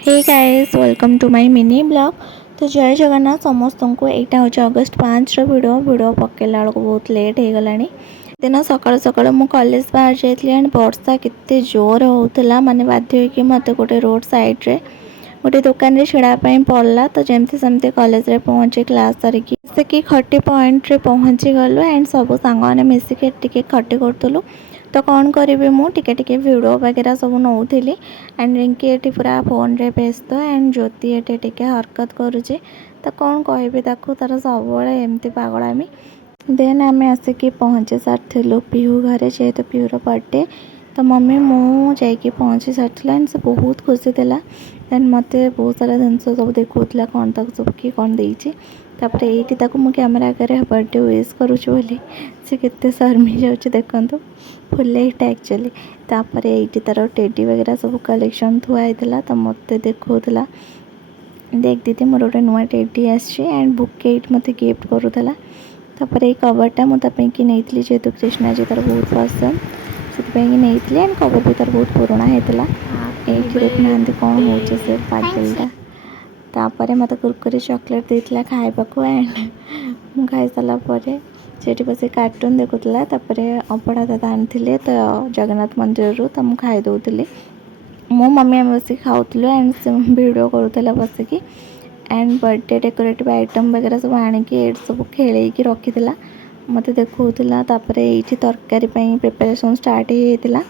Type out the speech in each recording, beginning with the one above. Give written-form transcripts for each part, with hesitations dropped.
Hey guys welcome to my mini blog. तो जय जगन्नाथ समस्त को यहाँ हूँ अगस्ट 5 वीडियो पकेला बेलू बहुत लेट हो गला। दिन सकाल सकाल मु कॉलेज बाहर जाइली एंड वर्षा केते जोर होता माने बाध्य होगी मत गोटे रोड साइड रे गोटे दुकान रे छिड़ापी पड़ला। तो जमती सेमती कॉलेज रे पहुँचे क्लास सारिकी से खटी पॉइंट रे पहुँची गलु एंड सब सांग मैंने मिसिके टिके खटी करूँ। तो कौन करी मु टिके टिके वीडियो वगैरह सब नौली एंड रिंकी ये पूरा फोन रे व्यस्त एंड ज्योति ये टिके हरकत करुचे। तो कौन कहि तार सब एमती पागलामी। देन आम आसिक पहुँची सारूँ पीहू घरे जेहेतु पीहूर बर्थडे। तो मम्मी मु जाकि पहुँची सारी एंड से बहुत खुशी थी। देन मत बहुत सारा जिनस सब देखा कौन तक सब किए कौन देती। तापर ये मु कैमेरा आगे बर्थडे विश करुँच सी के शर्मी जाऊँ देखु फुलेटा एक्चुअली। तापर ये तार टेडी वगैरह सब कलेक्शन थुआई। तो मत देखा देख दीदी मोर गोटे नुआ टेडी आसी एंड बुके मत गिफ्ट करूला। तापर ये कवरटा मुझे कि नहीं जेहेतु कृष्णा जी तार बहुत पसंद से नहीं एंड कवर भी तार बहुत पुराना होता। ये देखना कौन हो से पागलटा। तापर मत कुरकुरी चॉकलेट देता खाइबा एंड मु खाई सारापर से बस कार्टून देखुला। अबड़ा दादा आनी तो जगन्नाथ मंदिर रू तो मुझे खाई दूसरी मो मम्मी आम बस खाऊलु एंड वीडियो करूला बसिकी एंड बर्थडे डेकोरेटिव आइटम वगैरह सब आणिकी सब खेल रखी मत देखा। ये तरकारी प्रिपरेशन स्टार्ट होता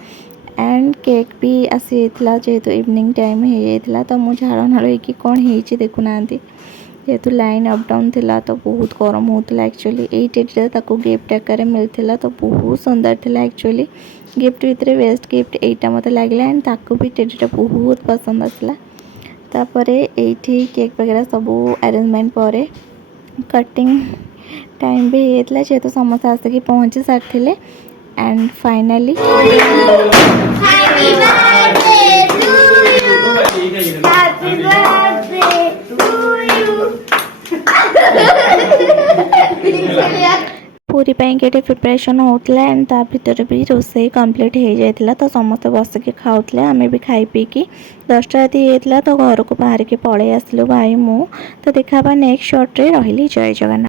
एंड केक भी आसी जेहेतु इवनिंग टाइम हो। तो मुझे झाड़ नाड़ हो कौन हो देखुना जेहेतु लाइन अप डाउन थिला तो बहुत गरम होता। एक्चुअली ये टेडी गिफ्ट आकार मिलता तो बहुत सुंदर थिला। एक्चुअली गिफ्ट भितर बेस्ट गिफ्ट यहाँ मत लगे एंड ताकू भी टेडीटा बहुत पसंद आसला। तापर ये केक वगैरह सब अरेंजमेंट पर कटिंग टाइम भी होता जेहेतु समस्त आसिक पहुँची सारी एंड फाइनली पूरी ये प्रिपरेशन होता एंड ता भीतर भी रोसे कंप्लीट हो जाता। तो समस्त बसिक खाऊले आम भी खाई पीकी 10टा राति होता। तो घर को बाहर के पलि आसलु भाई मु। तो देखा नेक्स्ट शॉट रे रही। जय जगन्नाथ।